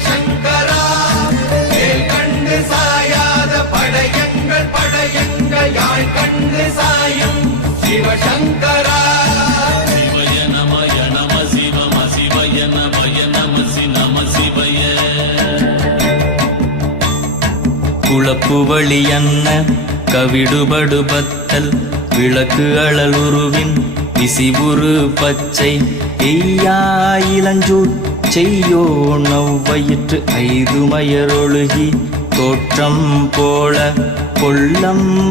சிவசங்கரா வேல் கண்டு சாயாத படையங்கள் படையங்கள் யாழ் கண்டு சாயும் சிவசங்கரா சிவய நமய நம சிவம சிவய நமய நம நம சிவய குளப்புவழி அன்ன கவிடுபடுபத்தல் விளக்கு அழல் உருவின் விசிபுரு பச்சை எய்யாயிலஞ்சூர் செய்யோ நவ்வயிற்று ஐதுமயரொழுகி தோற்றம் போல கொள்ளம்